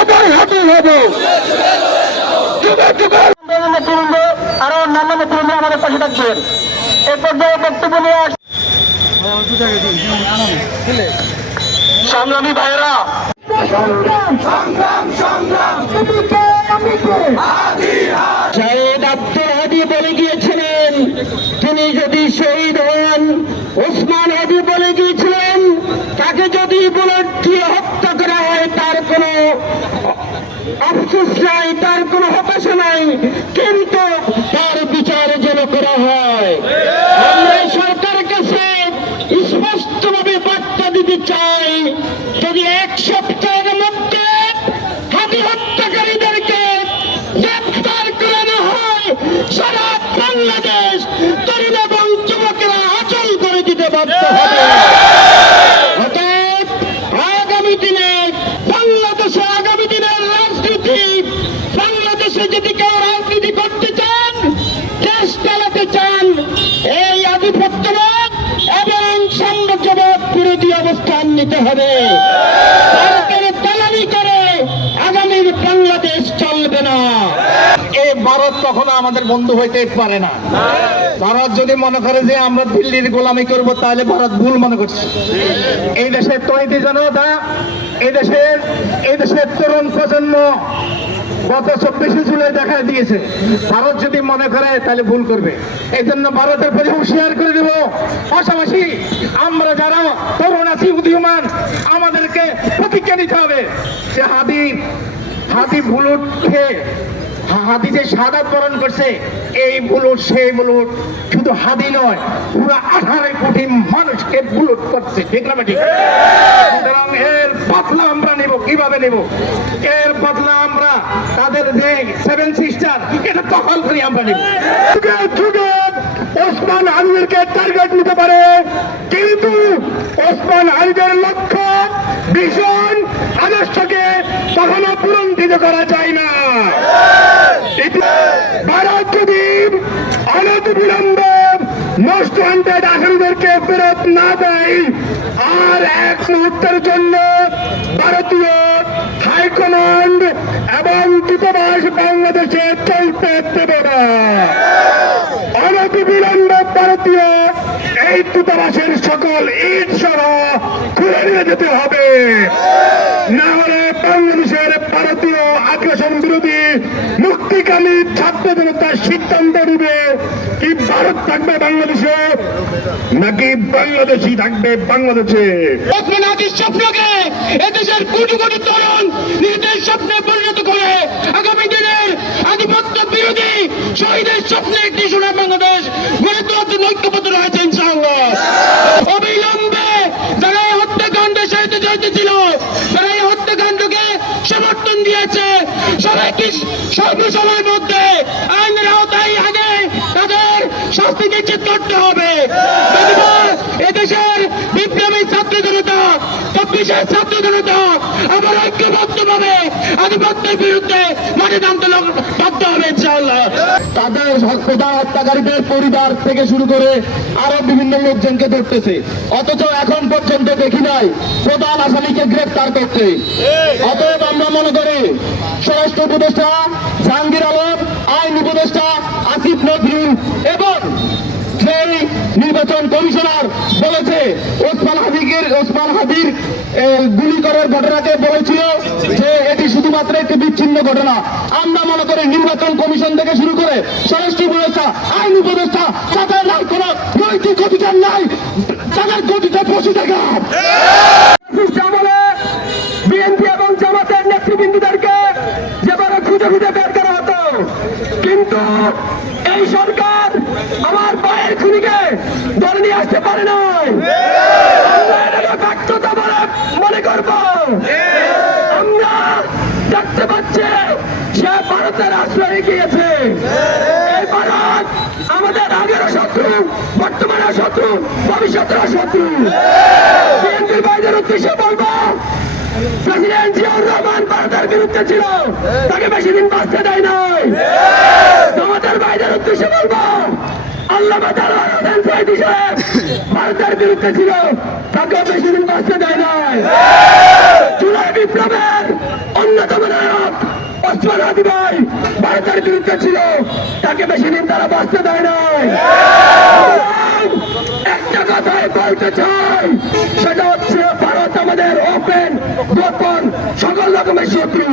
সবাই হাতে হবো। নেতৃবৃন্দ আরো অন্যান্য নেতৃবৃন্দ আমাদের পাশে থাকবেন। এ পর্যায়ে বক্তব্য নিয়ে সংগ্রামী ভাইয়েরা, শহীদ আব্দুল হাদী বলে গিয়েছিলেন, তিনি যদি শহীদ হন, ওসমান হাদী বলে গিয়েছিলেন, তাকে যদি বুলেট দিয়ে হত্যা করা হয় তার কোনো আফসোস নাই, তার কোনো হতাশা নাই, কিন্তু তার বিচার যেন করা হয়। আমরা সরকারের কাছে স্পষ্টভাবে বার্তা দিতে চাই, যদি এক সপ্তাহের মধ্যে হাদী হত্যাকারীদেরকে গ্রেফতার করে না হয়, সারা বাংলাদেশ তরুণ এবং যুবকেরা অচল করে দিতে বাধ্য হবে। অতএব আগামী দিনে বাংলাদেশে, আগামী দিনের রাজনীতি, বাংলাদেশে যদি কেউ রাজনীতি করতে চান, দেশ চালাতে চান, এই আধিপত্যবাদ এবং সাম্রাজ্যবাদ বিরোধী অবস্থান নিতে হবে। ভারতের দালালি করে আগামীর বাংলাদেশ চলবে না। এই ভারত কখনো আমাদের বন্ধু হইতে পারে না। ভারত যদি মনে করে যে আমরা দিল্লির গোলামি করব, তাহলে ভারত ভুল মনে করছে। এই দেশের তৈরি জনতা, এই দেশের তরুণ প্রজন্ম গত 24 জুলাই দেখা দিয়েছে, ভারত যদি মনে করে তাহলে ভুল করবে। এই জন্য ভারতের প্রতি হুঁশিয়ার করে দেব। পাশাপাশি আমরা যারা তরুণ আছি, উদীয়মান, আমাদেরকে প্রতিজ্ঞা নিতে হবে যে হাদি বুলেট খেয়ে, হাদি যে শাহাদাত বরণ করছে, এই বুলেট সেই বুলেট শুধু হাদি নয়, পুরো 18 কোটি মানুষকে বুলেট করছে। ঠিক না ঠিক? সুতরাং এর বদলা আমরা নেব। কিভাবে নেব? এর বদলা আমরা তাদের যে 7 সিস্টার, এটা দখল করি আমরা নেব। ওসমান হাদিকে টার্গেট নিতে পারে, কিন্তু ওসমান হাদির লক্ষ্য, ভীষণ আদর্শকে কখনো পূরণিত করা যায় না। ভারত যদি অনতিবিলম্বে মোস্ট ওয়ান্টেড আসামিদেরকে ফেরত না দেয়, আর এক মুহূর্তের জন্য ভারতীয় হাইকমান্ড এবং দূতাবাস বাংলাদেশে চলতে দেবে না। অনতিবিলম্বে ভারতীয় এই দূতাবাসের সকল ইট সহ খুলে নিয়ে যেতে হবে, না হলে বাংলাদেশের ভারতীয় আগ্রাসন বিরোধী মুক্তিকামী ছাত্র জনতার সিদ্ধান্ত নিবে কি ভারত থাকবে বাংলাদেশে, নাকি বাংলাদেশই থাকবে বাংলাদেশে। ওসমান হাদির স্বপ্নকে এদেশের কোটি কোটি তরুণ নিজেদের স্বপ্নে পরিণত করে আগামী দিনের আধিপত্য বিরোধী শহীদের স্বপ্নে একটি সোনার বাংলাদেশ গড়ে তোলার জন্য ঐক্যবদ্ধ রয়েছে ইনশাআল্লাহ। অবিলম্বে যারা এই হত্যাকাণ্ডের সাথে জড়িত ছিল, যারা এই হত্যাকাণ্ডকে সমর্থন দিয়েছে, সবাইকে স্বল্প সময়ের মধ্যে আইনের আওতায় আগে তাদের শাস্তি নিশ্চিত করতে হবে। এদেশের বিপ্লবী ছাত্র জনতা, 24 ছাত্র জনতা আবার ঐক্যবদ্ধভাবে আধিপত্যের বিরুদ্ধে মাঠে নামতে বাধ্য হবে ইনশাআল্লাহ। তাদের প্রধান হত্যাকারীদের পরিবার থেকে শুরু করে আরো বিভিন্ন লোকজনকে ধরতেছে, অথচ এখন পর্যন্ত দেখি নাই প্রধান আসামিকে গ্রেফতার করতে। অতএব আমরা মনে করি স্বরাষ্ট্র উপদেষ্টা জাহাঙ্গীর আলম, আইন উপদেষ্টা আসিফ নজরুল এবং সেই নির্বাচন কমিশনার বলেছে ওসমান হাদির গুলি করার ঘটনাকে বলেছিল যে এটি শুধুমাত্র একটি বিচ্ছিন্ন ঘটনা। আমরা মনে করি নির্বাচন কমিশন থেকে শুরু করে স্বরাষ্ট্র উপদেষ্টা, আইন উপদেষ্টা, তাদের আর কোন নৈতিক অধিকার নাই, তাদের গতিতে বসে থাকা। বিএনপি এবং জামাতের নেতৃবৃন্দদেরকে যেভাবে খুঁজে খুঁজে বের করা হতো, কিন্তু এই সরকার আমার পায়ের খুনিকে ধরে নিয়ে আসতে পারে নাই। ব্যর্থতা বলে মনে করব। আমরা দেখতে পাচ্ছি সে ভারতের আশ্রয়ে গিয়েছে। এই ভারত আমাদের আগের শত্রু, বর্তমানের শত্রু, ভবিষ্যতের শত্রু। বিএনপির ভাইদের উদ্দেশ্যে বলবো, প্রেসিডেন্ট জিয়াউর রহমান ভারতের বিরুদ্ধে ছিল, তাকে বেশি দিন বাঁচতে দেয় নাই। আমাদের ভাইদের উদ্দেশ্যে বলবো, আল্লামা দেলোয়ার হোসেন সাঈদী সাহেব ভারতের বিরুদ্ধে ছিল, তাকে বেশি দিন বাঁচতে দেয় নাই। জুলাই বিপ্লবের অন্যতম নায়ক ওসমান হাদি ভাই ভারতের বিরুদ্ধে ছিল, তাকে বেশি দিন তারা বাঁচতে দেয় নাই। একটা কথাই বলতে চাই, সেটা হচ্ছে ভারত আমাদের ওপেন গোপন সকল রকমের শত্রু।